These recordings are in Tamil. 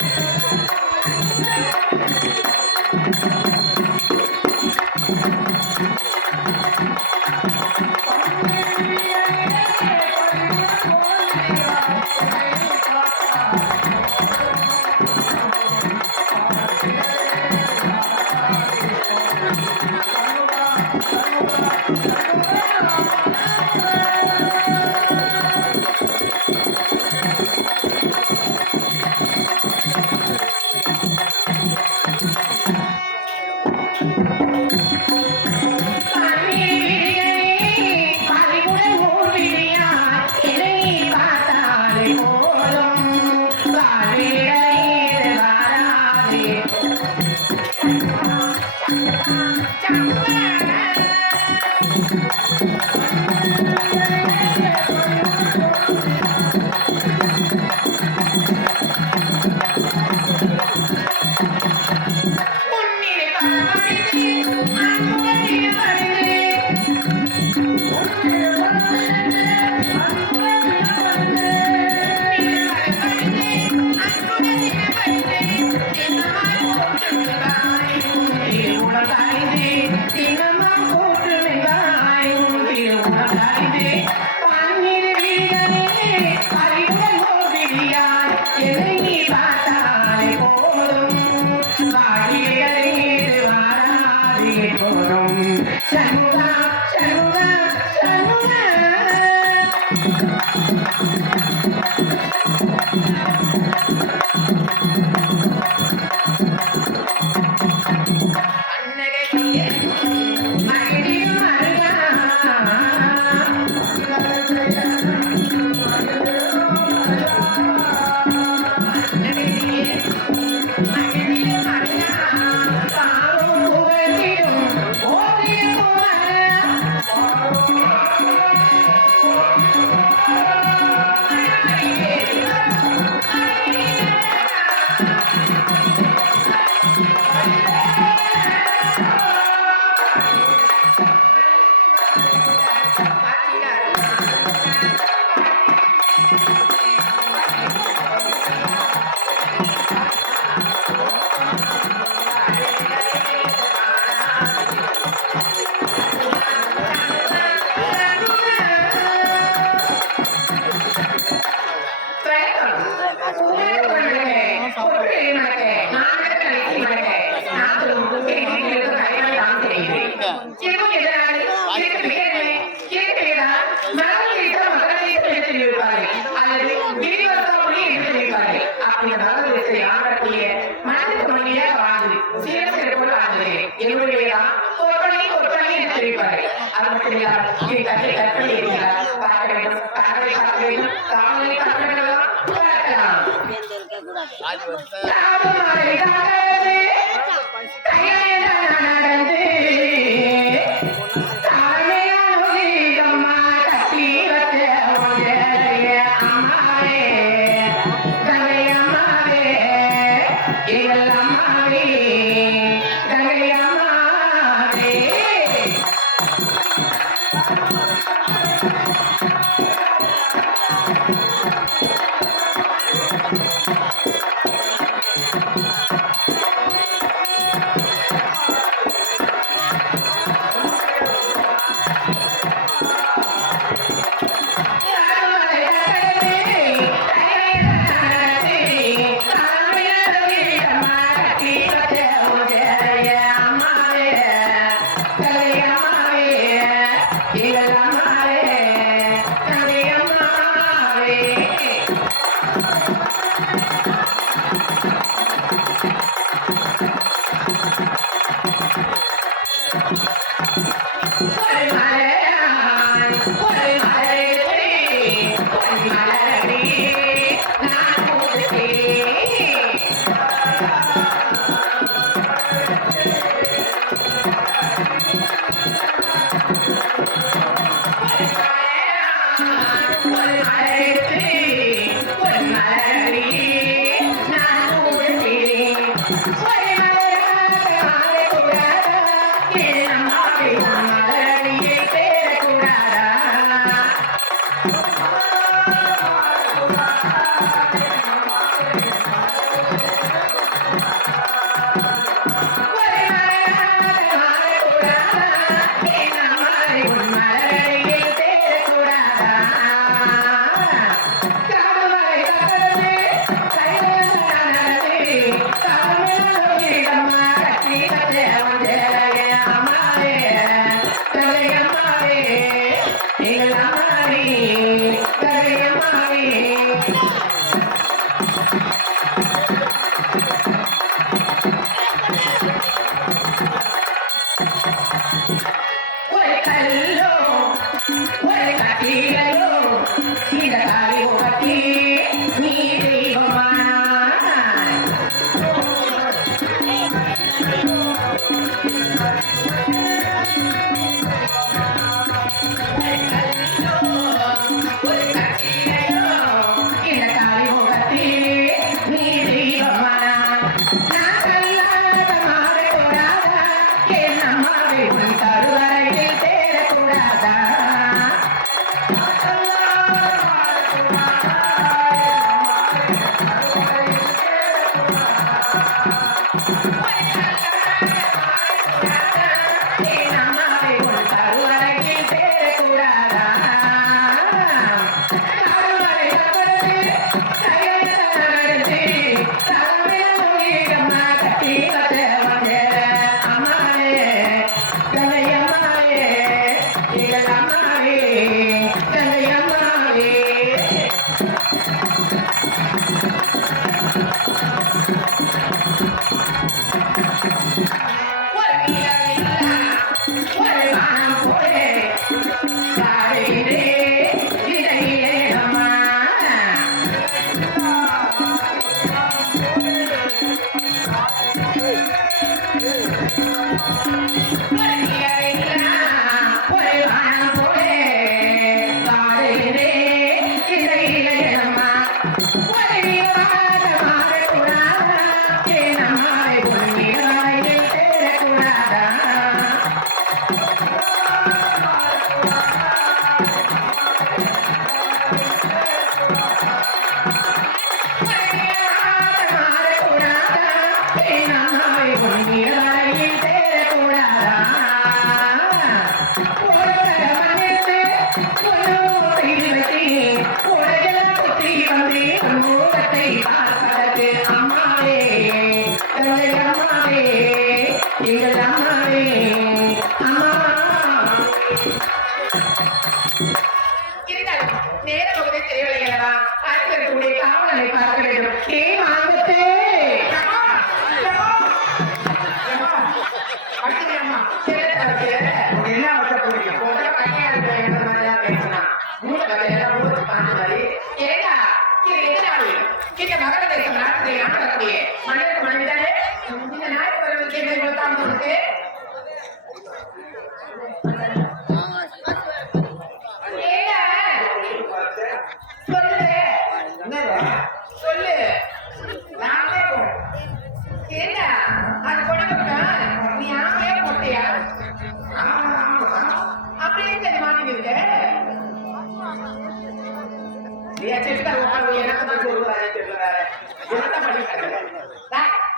Bye.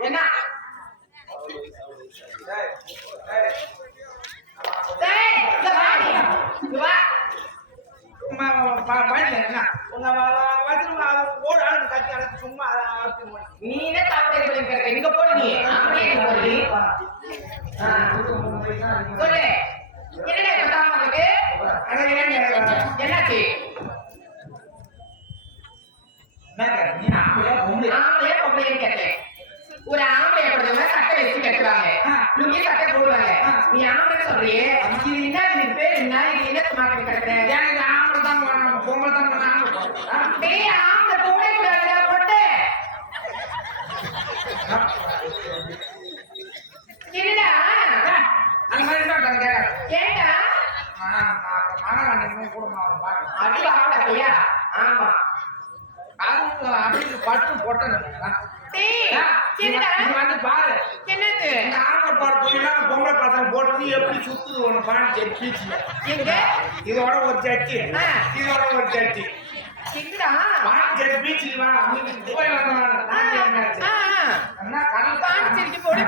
என்ன நீனே சாப்பிட்டு எங்க போடு நீ சொல்லு என்னடா என்னாச்சு ஆம்பளையா பொம்பளைன்னு கேட்டேன் ஒரு ஆம்பளைய பொறுத்தவங்க சட்டை வச்சு கட்டுவாங்க நீங்க சட்டை போடுவாங்க நீ ஆம்பளை சொல்றியே இது என்ன இது பேர் என்ன இது என்ன மாட்டி கிடக்குற ஆம்பளை தான் போடணும் பொம்பளை தான் போடணும் டேய் ஆம்பளை போடவே கூடாதுடா போட்டு என்னடா அந்த மாதிரி தான் கேட்டா அடி ஆம்பளை ஐயா ஆமா அப்படி பட்டு போட்டணும் வந்து பாரு என்னது ஆம்பளை பாட்டு பொம்பளை பசங்க போட்டு எப்படி சுத்துது ஒண்ணு பாட்டு பீச்சு இதோட ஒரு சட்டி இதோட ஒரு சட்டி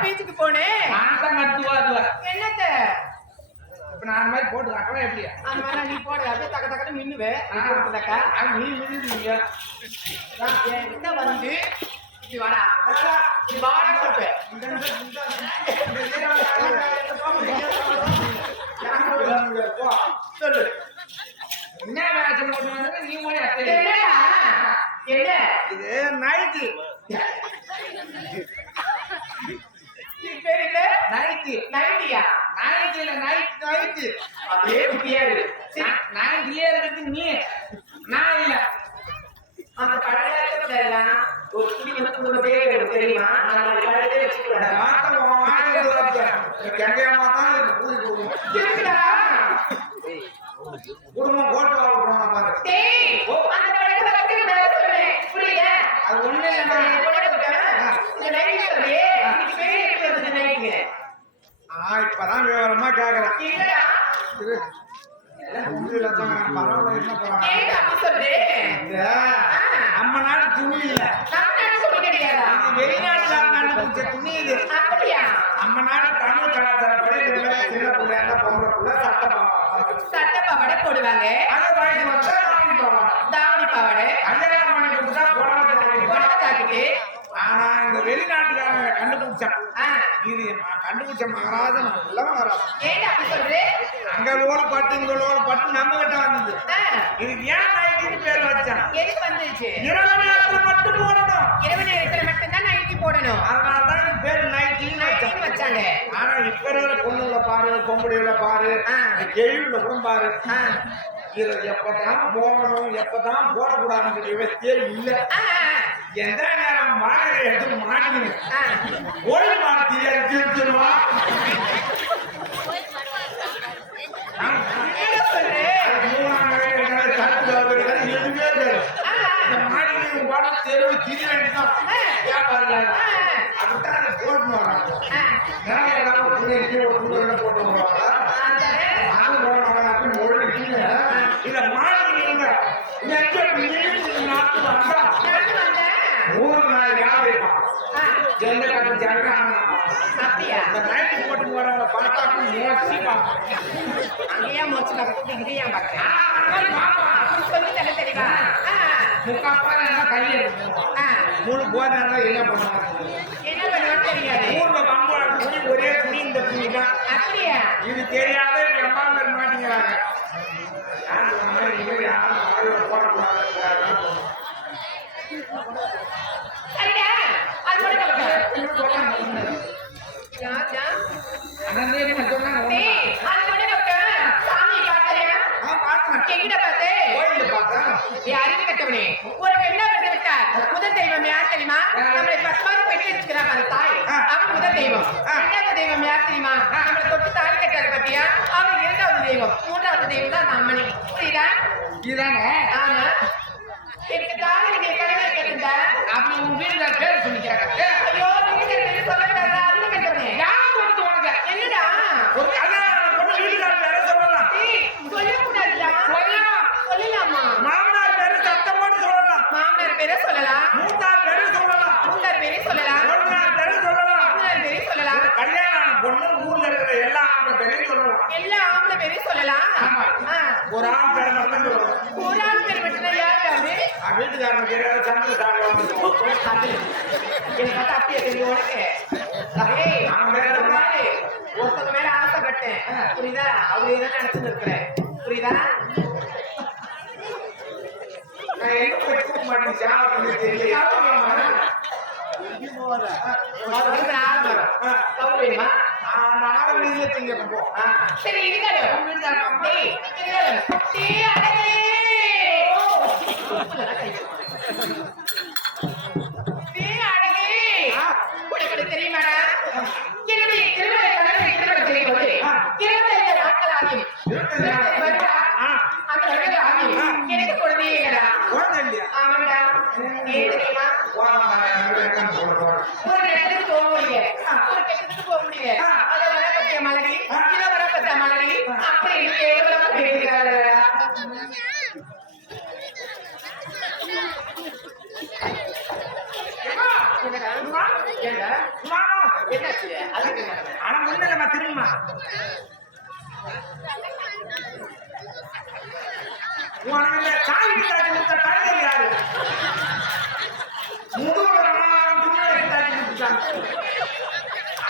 பீச்சுக்கு போனேன் என்னத்த இப்ப நான் மாதிரி போட்டு காட்டுவேன் எப்படியா அந்த மாதிரி நீ போடு அப்படியே தக்க தக்கன்னு மின்னுவேன் நீ மின்னுவீங்க என்ன வந்து இது வாடா இது வாடா சொல்றேன் சொல்லு என்ன வேஷம் போட்டு வந்து நீ போய் என்ன இது நைட்டு பேர் இல்ல நைட்டு நைட்டியா நைட்டு இல்ல நைட் நைட்டு அதே குட்டியாரு நைட்லயே இருக்கு நீ நான் இல்ல அந்த கடல ஒரு குடி வந்து பேர் தெரியுமா நான் கடலே வச்சுக்கிறேன் குடும்பம் போட்டு வாங்க பாரு அந்த கடல கட்டி நான் சொல்றேன் புரியல அது ஒண்ணு இல்ல இந்த நைட் சொல்றே இதுக்கு பேர் எப்படி வந்து நைட்ங்க இப்பதான் விவரமா கேக்குறேன் இல்லடா நம்ம நாடு துணி இல்ல வெளிநாட்டு துணி இது நம்ம நாடு தமிழ் கலாச்சாரப்படி சட்ட பாவாடை போடுவாங்க தாவணி பாவாடை ஆனா இந்த வெளிநாட்டுக்காரங்க கண்டுபிடிச்சான் இது கண்டுபிடிச்ச மகாராஜ நல்லா மகாராஜா அங்க லோடு பட்டு இங்க லோடு பட்டு நம்ம கிட்ட வந்தது இதுக்கு ஏன் நைட்டின்னு பேர் வச்சான் இரவு நேரத்துல மட்டும் போடணும் இரவு நேரத்துல மட்டும்தான் நைட்டி போடணும் அதனாலதான் இது பேர் நைட்டின்னு வச்சாங்க ஆனா இப்ப இருக்கிற பொண்ணுகளை பாரு பொம்பளைகளை பாரு கேள்வியில கூட பாரு இது எப்பதான் போடணும் எப்பதான் போடக்கூடாதுன்னு விவசாயே இல்ல எந்த நேரம் மாலை எடுத்து மாட்டீங்க ஓய்வு மாத்தியா திருத்துருவா தெருவு திரி வேண்டிதான் வியாபாரம் அதுதான் போட்டு வராங்க போட்டு வருவாங்க இத மாட்டீங்க ஊர் ஜெந்த காட்டு அப்படியா அந்த நைட்டு போட்டு போறவங்க பார்த்தா மோசி அங்கேயா மோச்சு இங்கேயா பார்க்கறேன் சொல்லி தர தெரியுமா முக்காப்பா கையில மூணு போதா என்ன பண்ணுவாங்க என்ன பண்ணுவாங்க தெரியாது ஊர்ல பம்பு துணி ஒரே துணி இந்த துணி தான் அப்படியா இது தெரியாத அம்மா பேர் மாட்டேங்கிறாங்க முதல் தெய்வம் யார் தெரியுமா நம்மளை பத்மாவது பெற்று இருக்கிறாங்க அந்த தாய் அவன் முதல் தெய்வம் இரண்டாவது தெய்வம் யார் தெரியுமா நம்மளை தொட்டு தாலி கட்டாரு பத்தியா அவன் இரண்டாவது தெய்வம் மூன்றாவது தெய்வம் தான் அந்த அம்மணி புரியுதா இதுதானே ஆமா எனக்கு தாலி நீ கடமை கேட்டுட்ட அப்படி உன் வீட்டுல பேர் சொல்லிக்கிறாங்க ஐயோ நீங்க சொல்லக்கூடாது அதுல கேட்டவனே யார் சொல்றது உனக்கு என்னடா ஒரு கல்யாண பொண்ணு வீட்டுல பேர சொல்லலாம் சொல்லக்கூடாதுடா சொல்லலாமா மாமனார் பேரு சத்தம் போட்டு சொல்லலாம் மாமனார் பேரை சொல்லலாம் மூத்தார் பேரை சொல்லலாம் மூத்தார் ஒரு ஆள் பேர் மட்டும் யாரு வீட்டுக்காரன் தெரியாத சந்திர சாப்பிடுவாங்க எனக்கு அப்படியே தெரியும் உனக்கு ஒருத்தவங்க மேல ஆசைப்பட்டேன் புரியுதா அவரு தான் நினைச்சுட்டு இருக்கிறேன் புரியுதா நான் எங்க போய் தூக்க மாட்டேன் சாப்பிடுறது தெரியல சரி தெரியுமாடா என்னுடைய திருமணம் தெரியும்போது 25 நாட்கள் ஆகும் எனக்கு குழந்தையே இல்லடா ஆமாடா ஏன் தெரியுமா ஒரு இடத்துக்கு போக முடியல ஒரு கட்டத்துக்கு போக முடியல அத வர பத்திய மலடி இத வர பத்திய மலடி அப்படி எவ்வளவு பேசுறாரு என்னாச்சு அதுக்கு ஆனா முன்னமா திரும்பமா உனக்கு காய்க்கு தாக்கி கொடுத்த டைலர் யாரு முதுகுல தாக்கி கொடுத்தாங்க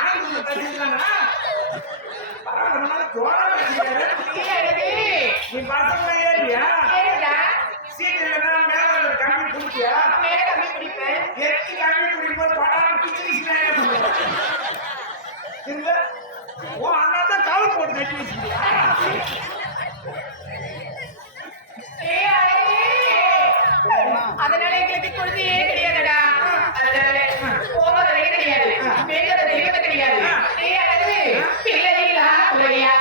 ஆயுத தச்சிருக்கானா பரவாயில்ல ஜோரா நீ பசங்க ஏறியா சீட் இல்லைன்னா மேல கம்மி குடிச்சியா மேல கம்மி குடிப்பேன் எத்தி கம்மி குடிக்கும்போது படாம பிச்சுக்கிச்சுனா இல்ல ஓ அண்ணாதான் கவர் போட்டு கட்டி வச்சுக்கியா அதனால எங்களுக்கு குழந்தையே கிடையாதுடா அதனால போவதே கிடையாது வேண்டத தெய்வத்தை கிடையாது பிள்ளைகளா பிள்ளையா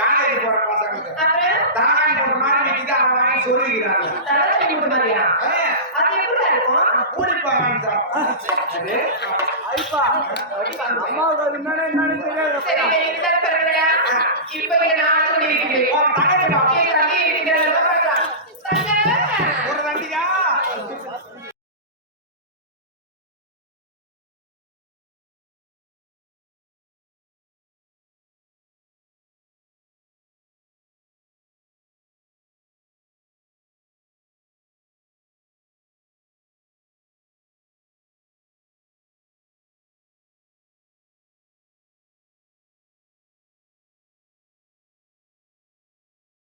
காலேஜ் போற பசங்க தலகாணி போட்ட மாதிரி நிக்கிது அவன் வாங்கி சொல்லிக்கிறாங்க தலகாணி போட்ட மாதிரியா அது எப்படி இருக்கும் கூடிப்பா வாங்கிட்டான் ஐப்பா அம்மாவுக்கு என்னன்னு தெரியாது சரி இந்த பரவாயில்லையா இப்போ நான் சொல்லிருக்கேன் தங்கச்சி இருக்கிற